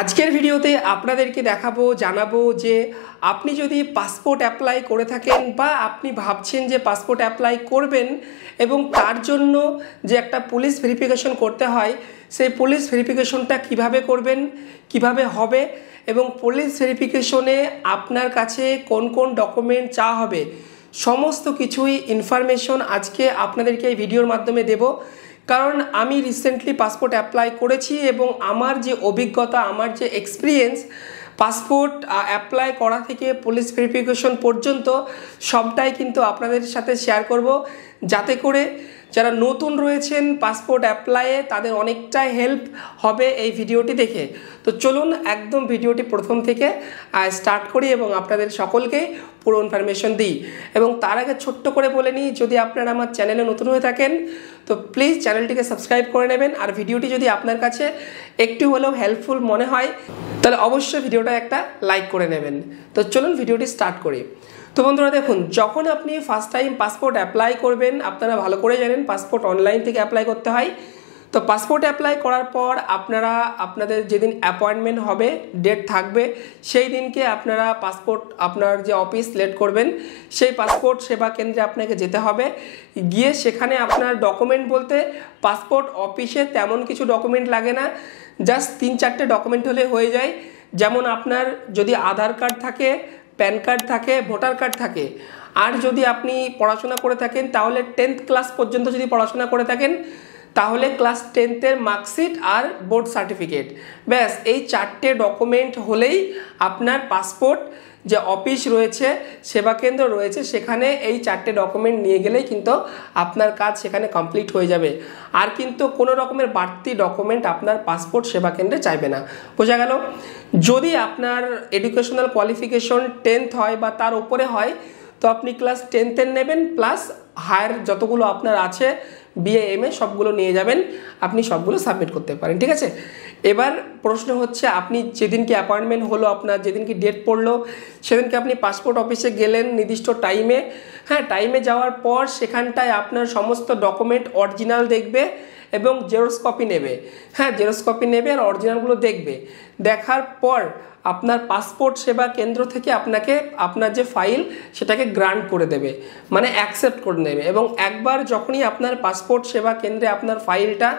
আজকের ভিডিওতে আপনাদেরকে দেখাবো জানাবো যে আপনি যদি পাসপোর্ট অ্যাপ্লাই করে থাকেন বা আপনি ভাবছেন যে পাসপোর্ট অ্যাপ্লাই করবেন এবং তার জন্য যে একটা পুলিশ ভেরিফিকেশন করতে হয় সেই পুলিশ ভেরিফিকেশনটা কিভাবে করবেন, কিভাবে হবে এবং পুলিশ ভেরিফিকেশনে আপনার কাছে কোন কোন ডকুমেন্ট চাওয়া হবে সমস্ত কিছুই ইনফরমেশন আজকে আপনাদেরকে এই ভিডিওর মাধ্যমে দেব। কারণ আমি রিসেন্টলি পাসপোর্ট অ্যাপ্লাই করেছি এবং আমার যে অভিজ্ঞতা, আমার যে এক্সপিরিয়েন্স পাসপোর্ট অ্যাপ্লাই করা থেকে পুলিশ ভেরিফিকেশন পর্যন্ত সবটাই কিন্তু আপনাদের সাথে শেয়ার করব, যাতে করে যারা নতুন রয়েছেন পাসপোর্ট অ্যাপ্লাইয়ে তাদের অনেকটাই হেল্প হবে এই ভিডিওটি দেখে। তো চলুন একদম ভিডিওটি প্রথম থেকে স্টার্ট করি এবং আপনাদের সকলকে পুরো ইনফরমেশন দিই। এবং তার আগে ছোট্ট করে বলে নিই, যদি আপনারা আমার চ্যানেলে নতুন হয়ে থাকেন তো প্লিজ চ্যানেলটিকে সাবস্ক্রাইব করে নেবেন, আর ভিডিওটি যদি আপনার কাছে একটু হলেও হেল্পফুল মনে হয় তাহলে অবশ্যই ভিডিওটা একটা লাইক করে নেবেন। তো চলুন ভিডিওটি স্টার্ট করি। তো বন্ধুরা দেখুন, যখন আপনি ফার্স্ট টাইম পাসপোর্ট অ্যাপ্লাই করবেন, আপনারা ভালো করে জানেন পাসপোর্ট অনলাইন থেকে অ্যাপ্লাই করতে হয়। তো পাসপোর্ট অ্যাপ্লাই করার পর আপনাদের যেদিন অ্যাপয়েন্টমেন্ট হবে, ডেট থাকবে, সেই দিনকে আপনারা পাসপোর্ট আপনার যে অফিস সিলেক্ট করবেন সেই পাসপোর্ট সেবা কেন্দ্রে আপনাকে যেতে হবে। গিয়ে সেখানে আপনার ডকুমেন্ট বলতে পাসপোর্ট অফিসে তেমন কিছু ডকুমেন্ট লাগে না, জাস্ট 3-4টে ডকুমেন্ট হলে হয়ে যায়। যেমন আপনার যদি আধার কার্ড থাকে, প্যান কার্ড থাকে, ভোটার কার্ড থাকে, আর যদি আপনি পড়াশোনা করে থাকেন তাহলে 10th ক্লাস পর্যন্ত যদি পড়াশোনা করে থাকেন তাহলে ক্লাস 10th-এর মার্কশিট আর বোর্ড সার্টিফিকেট, ব্যাস এই 4টে ডকুমেন্ট হলেই আপনার পাসপোর্ট যে অফিস রয়েছে, সেবা কেন্দ্র রয়েছে, সেখানে এই 4টে ডকুমেন্ট নিয়ে গেলেই কিন্তু আপনার কাজ সেখানে কমপ্লিট হয়ে যাবে। আর কিন্তু কোনো রকমের বাড়তি ডকুমেন্ট আপনার পাসপোর্ট সেবা কেন্দ্রে চাইবে না। বোঝা গেল? যদি আপনার এডুকেশনাল কোয়ালিফিকেশন 10th হয় বা তার উপরে হয় তো আপনি ক্লাস 10th-এর নেবেন, প্লাস হায়ার যতগুলো আপনার আছে BA MA সবগুলো নিয়ে যাবেন, আপনি সবগুলো সাবমিট করতে পারেন। ঠিক আছে? এবার প্রশ্ন হচ্ছে, আপনি যেদিনকে অ্যাপয়েন্টমেন্ট হলো, আপনার যেদিনকে ডেট পড়লো সেদিনকে আপনি পাসপোর্ট অফিসে গেলেন নির্দিষ্ট টাইমে। হ্যাঁ, টাইমে যাওয়ার পর সেখানটায় আপনার সমস্ত ডকুমেন্ট অরিজিনাল দেখবে এবং জেরক্স কপি নেবে। হ্যাঁ, জেরক্স কপি নেবে আর অরিজিনালগুলো দেখবে। দেখার পর আপনার পাসপোর্ট সেবা কেন্দ্র থেকে আপনাকে আপনার যে ফাইল সেটাকে গ্রান্ট করে দেবে, মানে অ্যাকসেপ্ট করে নেবে। এবং একবার যখনই আপনার পাসপোর্ট সেবা কেন্দ্রে আপনার ফাইলটা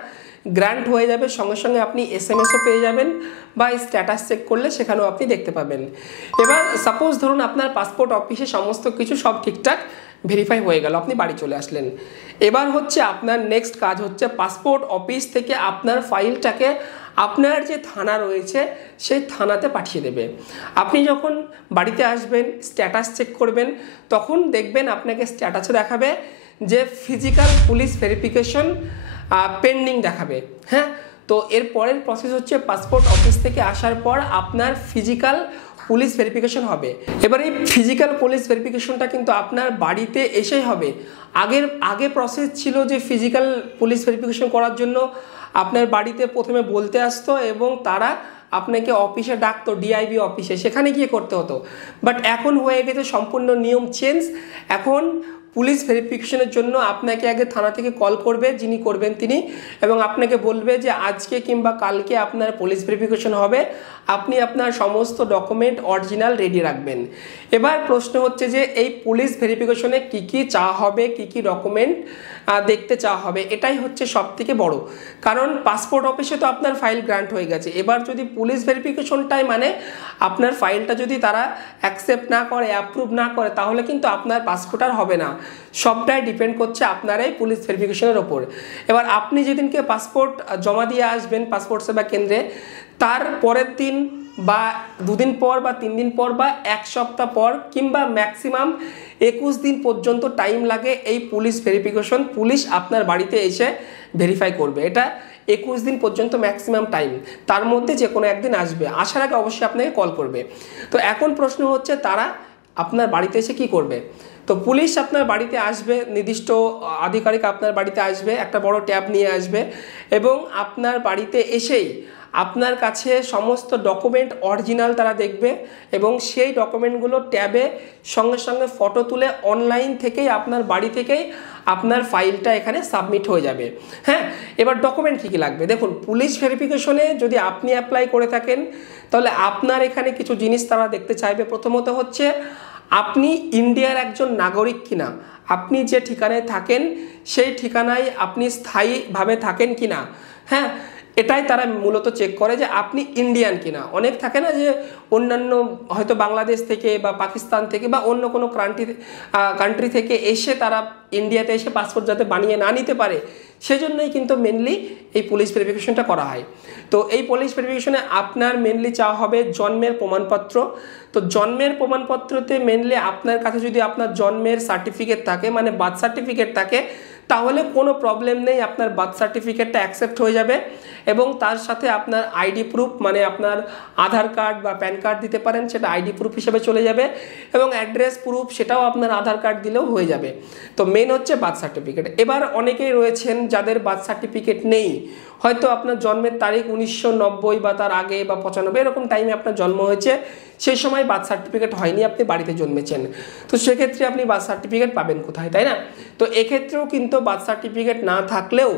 গ্রান্ট হয়ে যাবে, সঙ্গে সঙ্গে আপনি SMS-ও পেয়ে যাবেন বা স্ট্যাটাস চেক করলে সেখানেও আপনি দেখতে পাবেন। এবার সাপোজ ধরুন আপনার পাসপোর্ট অফিসে সমস্ত কিছু সব ঠিকঠাক ভেরিফাই হয়ে গেল, আপনি বাড়ি চলে আসলেন। এবার হচ্ছে আপনার নেক্সট কাজ হচ্ছে পাসপোর্ট অফিস থেকে আপনার ফাইলটাকে আপনার যে থানা রয়েছে সেই থানাতে পাঠিয়ে দেবে। আপনি যখন বাড়িতে আসবেন, স্ট্যাটাস চেক করবেন, তখন দেখবেন আপনাকে স্ট্যাটাসে দেখাবে যে ফিজিক্যাল পুলিশ ভেরিফিকেশন পেন্ডিং দেখাবে। হ্যাঁ, তো এর পরের প্রসেস হচ্ছে পাসপোর্ট অফিস থেকে আসার পর আপনার ফিজিক্যাল পুলিশ ভেরিফিকেশন হবে। এবার এই ফিজিক্যাল পুলিশ ভেরিফিকেশনটা কিন্তু আপনার বাড়িতে এসেই হবে। আগে প্রসেস ছিল যে ফিজিক্যাল পুলিশ ভেরিফিকেশন করার জন্য আপনার বাড়িতে প্রথমে বলতে আসতো এবং তারা আপনাকে অফিসে ডাকতো, DIB অফিসে, সেখানে গিয়ে করতে হতো। বাট এখন হয়ে গেছে সম্পূর্ণ নিয়ম চেঞ্জ। এখন পুলিশ ভেরিফিকেশনের জন্য আপনাকে আগে থানা থেকে কল করবে যিনি করবেন তিনি, এবং আপনাকে বলবে যে আজকে কিংবা কালকে আপনার পুলিশ ভেরিফিকেশন হবে, আপনি আপনার সমস্ত ডকুমেন্ট অরিজিনাল রেডি রাখবেন। এবার প্রশ্ন হচ্ছে যে এই পুলিশ ভেরিফিকেশনে কি কি চাওয়া হবে, কি কি ডকুমেন্ট দেখতে চাওয়া হবে, এটাই হচ্ছে সব থেকে বড়। কারণ পাসপোর্ট অফিসে তো আপনার ফাইল গ্রান্ট হয়ে গেছে, এবার যদি পুলিশ ভেরিফিকেশনটাই মানে আপনার ফাইলটা যদি তারা অ্যাকসেপ্ট না করে, অ্যাপ্রুভ না করে, তাহলে কিন্তু আপনার পাসপোর্ট আর হবে না। সবটাই ডিপেন্ড করছে আপনার এই পুলিশ ভেরিফিকেশনের ওপর। এবার আপনি যেদিনকে পাসপোর্ট জমা দিয়ে আসবেন পাসপোর্ট সেবা কেন্দ্রে, তার পরের দিন বা 2 দিন পর বা 3 দিন পর বা 1 সপ্তাহ পর কিংবা ম্যাক্সিমাম 21 দিন পর্যন্ত টাইম লাগে এই পুলিশ ভেরিফিকেশন। পুলিশ আপনার বাড়িতে এসে ভেরিফাই করবে, এটা 21 দিন পর্যন্ত ম্যাক্সিমাম টাইম। তার মধ্যে যে কোনো একদিন আসবে, আসার আগে অবশ্যই আপনাকে কল করবে। তো এখন প্রশ্ন হচ্ছে তারা আপনার বাড়িতে এসে কি করবে। তো পুলিশ আপনার বাড়িতে আসবে, নির্দিষ্ট আধিকারিক আপনার বাড়িতে আসবে, একটা বড় ট্যাব নিয়ে আসবে এবং আপনার বাড়িতে এসেই আপনার কাছে সমস্ত ডকুমেন্ট অরিজিনাল তারা দেখবে এবং সেই ডকুমেন্টগুলো ট্যাবে সঙ্গে সঙ্গে ফটো তুলে অনলাইন থেকেই আপনার বাড়ি থেকেই আপনার ফাইলটা এখানে সাবমিট হয়ে যাবে। হ্যাঁ, এবার ডকুমেন্ট কী কী লাগবে দেখুন, পুলিশ ভেরিফিকেশনে যদি আপনি অ্যাপ্লাই করে থাকেন তাহলে আপনার এখানে কিছু জিনিস তারা দেখতে চাইবে। প্রথমত হচ্ছে আপনি ইন্ডিয়ার একজন নাগরিক কিনা, আপনি যে ঠিকানায় থাকেন সেই ঠিকানায় আপনি স্থায়ীভাবে থাকেন কিনা। হ্যাঁ, এটাই তারা মূলত চেক করে যে আপনি ইন্ডিয়ান কিনা। অনেক থাকে না যে অন্যান্য হয়তো বাংলাদেশ থেকে বা পাকিস্তান থেকে বা অন্য কোনো কান্ট্রি থেকে এসে তারা ইন্ডিয়াতে এসে পাসপোর্ট যাতে বানিয়ে না নিতে পারে, সেজন্যই কিন্তু মেনলি এই পুলিশ ভেরিফিকেশনটা করা হয়। তো এই পুলিশ ভেরিফিকেশনে আপনার মেনলি চাওয়া হবে জন্মের প্রমাণপত্র। তো জন্মের প্রমাণপত্রতে মেনলি আপনার কাছে যদি আপনার জন্মের সার্টিফিকেট থাকে, মানে বার্থ সার্টিফিকেট থাকে, তাহলে কোনো প্রবলেম নেই, আপনার বার্থ সার্টিফিকেটটা অ্যাকসেপ্ট হয়ে যাবে এবং তার সাথে আপনার আইডি প্রুফ মানে আপনার আধার কার্ড বা প্যান কার্ড দিতে পারেন, সেটা আইডি প্রুফ হিসেবে চলে যাবে এবং অ্যাড্রেস প্রুফ সেটাও আপনার আধার কার্ড দিলেও হয়ে যাবে। তো মেন হচ্ছে বার্থ সার্টিফিকেট। এবার অনেকেই রয়েছেন যাদের বার্থ সার্টিফিকেট নেই, হয়তো আপনার জন্মের তারিখ 1990 বা তার আগে বা 95 এরকম টাইমে আপনার জন্ম হয়েছে, সেই সময় বার্থ সার্টিফিকেট হয়নি, আপনি বাড়িতে জন্মেছেন, তো সেক্ষেত্রে আপনি বার্থ সার্টিফিকেট পাবেন কোথায়, তাই না? তো এক্ষেত্রেও কিন্তু বার্থ সার্টিফিকেট না থাকলেও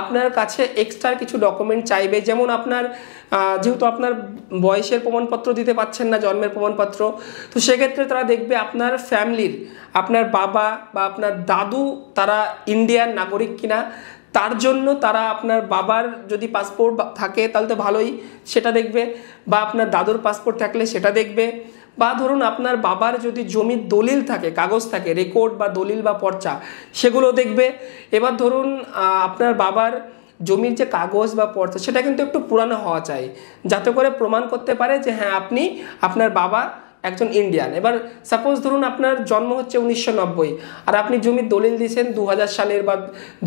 আপনার কাছে এক্সট্রা কিছু ডকুমেন্ট চাইবে, যেমন আপনার যেহেতু আপনার বয়সের প্রমাণপত্র দিতে পারছেন না, জন্মের প্রমাণপত্র, তো সেক্ষেত্রে তারা দেখবে আপনার ফ্যামিলির আপনার বাবা বা আপনার দাদু তারা ইন্ডিয়ান নাগরিক কিনা। তার জন্য তারা আপনার বাবার যদি পাসপোর্ট থাকে তাহলে তো ভালোই, সেটা দেখবে, বা আপনার দাদুর পাসপোর্ট থাকলে সেটা দেখবে, বা ধরুন আপনার বাবার যদি জমির দলিল থাকে, কাগজ থাকে, রেকর্ড বা দলিল বা পর্চা, সেগুলো দেখবে। এবার ধরুন আপনার বাবার জমির যে কাগজ বা পর্চা সেটা কিন্তু একটু পুরানো হওয়া চাই, যাতে করে প্রমাণ করতে পারে যে হ্যাঁ আপনি আপনার বাবা একজন ইন্ডিয়ান। এবার সাপোজ ধরুন আপনার জন্ম হচ্ছে 1990 আর আপনি জমির দলিল দিয়েছেন 2000 সালের বা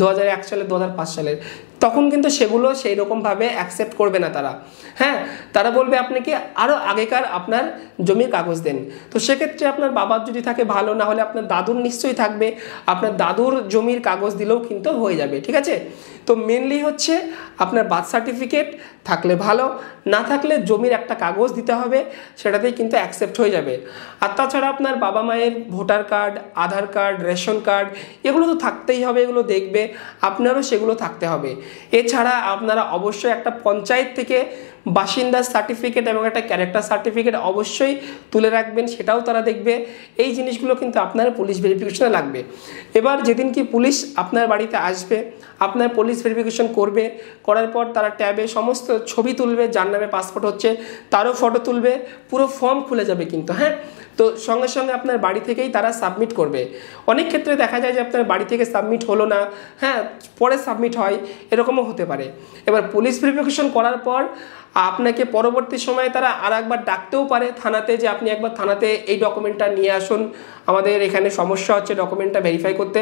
2001 সালের, 2005 সালের, তখন কিন্তু সেগুলো সেই রকমভাবে অ্যাকসেপ্ট করবে না তারা। হ্যাঁ, তারা বলবে আপনাকে আরও আগেকার আপনার জমির কাগজ দেন। তো সেক্ষেত্রে আপনার বাবার যদি থাকে ভালো, না হলে আপনার দাদুর নিশ্চয়ই থাকবে, আপনার দাদুর জমির কাগজ দিলেও কিন্তু হয়ে যাবে, ঠিক আছে? তো মেনলি হচ্ছে আপনার বার্থ সার্টিফিকেট থাকলে ভালো, না থাকলে জমির একটা কাগজ দিতে হবে, সেটাতেই কিন্তু অ্যাকসেপ্ট হয়ে যাবে। আর তাছাড়া আপনার বাবা মায়ের ভোটার কার্ড, আধার কার্ড, রেশন কার্ড, এগুলো তো থাকতেই হবে, এগুলো দেখবে, আপনারও সেগুলো থাকতে হবে। এছাড়া আপনারা অবশ্যই একটা পঞ্চায়েত থেকে বাসিন্দার সার্টিফিকেট এবং একটা ক্যারেক্টার সার্টিফিকেট অবশ্যই তুলে রাখবেন, সেটাও তারা দেখবে। এই জিনিসগুলো কিন্তু আপনার পুলিশ ভেরিফিকেশনে লাগবে। এবার যেদিন কি পুলিশ আপনার বাড়িতে আসবে, আপনার পুলিশ ভেরিফিকেশন করবে, করার পর তারা ট্যাবে সমস্ত ছবি তুলবে, যার নামে পাসপোর্ট হচ্ছে তারও ফটো তুলবে, পুরো ফর্ম খুলে যাবে কিন্তু। হ্যাঁ, তো সঙ্গে সঙ্গে আপনার বাড়ি থেকেই তারা সাবমিট করবে। অনেক ক্ষেত্রে দেখা যায় যে আপনার বাড়ি থেকে সাবমিট হলো না, হ্যাঁ পরে সাবমিট হয়, এরকমও হতে পারে। এবার পুলিশ ভেরিফিকেশন করার পর আপনাকে পরবর্তী সময়ে তারা আর একবার ডাকতেও পারে থানাতে, যে আপনি একবার থানাতে এই ডকুমেন্টটা নিয়ে আসুন, আমাদের এখানে সমস্যা হচ্ছে ডকুমেন্টটা ভেরিফাই করতে,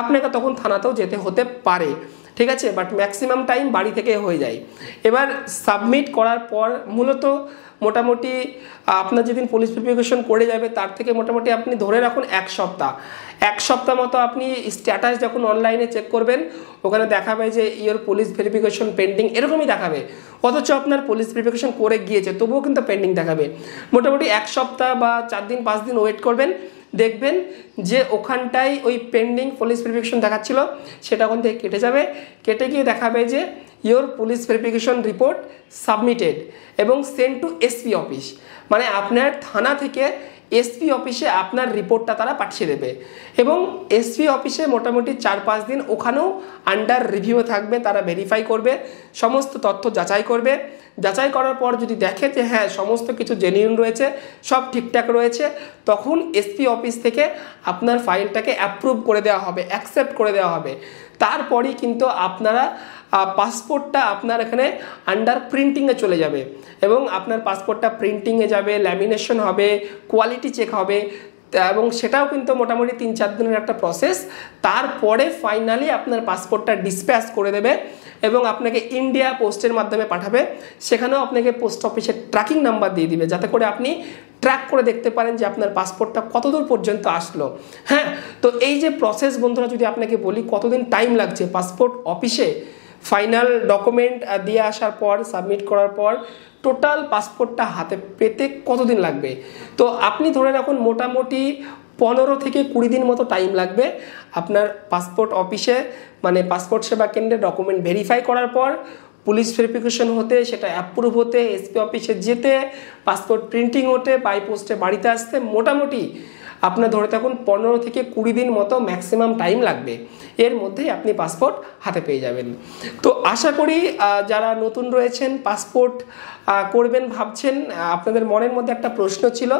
আপনাকে তখন থানাতেও যেতে হতে পারে, ঠিক আছে? বাট ম্যাক্সিমাম টাইম বাড়ি থেকে হয়ে যায়। এবার সাবমিট করার পর মূলত মোটামুটি আপনার যেদিন পুলিশ ভেরিফিকেশন করে যাবে তার থেকে মোটামুটি আপনি ধরে রাখুন এক সপ্তাহ মতো আপনি স্ট্যাটাস যখন অনলাইনে চেক করবেন, ওখানে দেখাবে যে ইয়োর পুলিশ ভেরিফিকেশন পেন্ডিং, এরকমই দেখাবে, অথচ আপনার পুলিশ ভেরিফিকেশন করে গিয়েছে তবুও কিন্তু পেন্ডিং দেখাবে। মোটামুটি 1 সপ্তাহ বা 4 দিন 5 দিন ওয়েট করবেন, দেখবেন যে ওখানটায় ওই পেন্ডিং পুলিশ ভেরিফিকেশন দেখাচ্ছিল সেটা ওখান থেকে কেটে যাবে, কেটে গিয়ে দেখাবে যে your police verification report submitted এবং সেন্ড টু এসপি অফিস, মানে আপনার থানা থেকে এসপি অফিসে আপনার রিপোর্টটা তারা পাঠিয়ে দেবে এবং এসপি অফিসে মোটামুটি 4-5 দিন ওখানেও আন্ডার রিভিউ থাকবে, তারা ভেরিফাই করবে, সমস্ত তথ্য যাচাই করবে। যাচাই করার পর যদি দেখে যে হ্যাঁ সমস্ত কিছু জেনুইন রয়েছে, সব ঠিকঠাক রয়েছে, তখন এসপি অফিস থেকে আপনার ফাইলটাকে অ্যাপ্রুভ করে দেওয়া হবে, অ্যাকসেপ্ট করে দেওয়া হবে। তারপরই কিন্তু আপনারা পাসপোর্টটা আপনার এখানে আন্ডার প্রিন্টিংয়ে চলে যাবে এবং আপনার পাসপোর্টটা প্রিন্টিংয়ে যাবে, ল্যামিনেশন হবে, কোয়ালিটি চেক হবে, এবং সেটাও কিন্তু মোটামুটি 3-4 দিনের একটা প্রসেস। তারপরে ফাইনালি আপনার পাসপোর্টটা ডিসপ্যাচ করে দেবে এবং আপনাকে ইন্ডিয়া পোস্টের মাধ্যমে পাঠাবে, সেখানেও আপনাকে পোস্ট অফিসের ট্র্যাকিং নাম্বার দিয়ে দিবে, যাতে করে আপনি ট্র্যাক করে দেখতে পারেন যে আপনার পাসপোর্টটা কতদূর পর্যন্ত আসলো। হ্যাঁ, তো এই যে প্রসেস বন্ধুরা যদি আপনাকে বলি কতদিন টাইম লাগছে পাসপোর্ট অফিসে, ফাইনাল ডকুমেন্ট দিয়ে আসার পর, সাবমিট করার পর টোটাল পাসপোর্টটা হাতে পেতে কতদিন লাগবে? তো আপনি ধরে রাখুন মোটামুটি 15 থেকে 20 দিন মতো টাইম লাগবে আপনার পাসপোর্ট অফিসে, মানে পাসপোর্ট সেবা কেন্দ্রে ডকুমেন্ট ভেরিফাই করার পর, পুলিশ ভেরিফিকেশন হতে, সেটা অ্যাপ্রুভ হতে, এসপি অফিসে যেতে, পাসপোর্ট প্রিন্টিং হতে, বাই পোস্টে বাড়িতে আসতে মোটামুটি আপনার ধরে থাকুন 15 থেকে 20 দিন মতো ম্যাক্সিমাম টাইম লাগবে। এর মধ্যেই আপনি পাসপোর্ট হাতে পেয়ে যাবেন। তো আশা করি যারা নতুন রয়েছেন, পাসপোর্ট করবেন ভাবছেন, আপনাদের মনের মধ্যে একটা প্রশ্ন ছিল,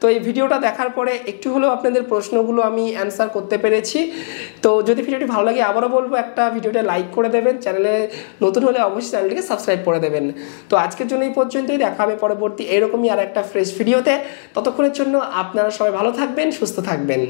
তো এই ভিডিওটা দেখার পরে একটু হলেও আপনাদের প্রশ্নগুলো আমি অ্যান্সার করতে পেরেছি। তো যদি ভিডিওটি ভালো লাগে আবারও বলবো একটা ভিডিওটা লাইক করে দেবেন, চ্যানেলে নতুন হলে অবশ্যই চ্যানেলটিকে সাবস্ক্রাইব করে দেবেন। তো আজকের জন্য এই পর্যন্তই, দেখা হবে পরবর্তী এরকমই আর একটা ফ্রেশ ভিডিওতে। ততক্ষণের জন্য আপনারা সবাই ভালো থাকবেন, সুস্থ থাকবেন।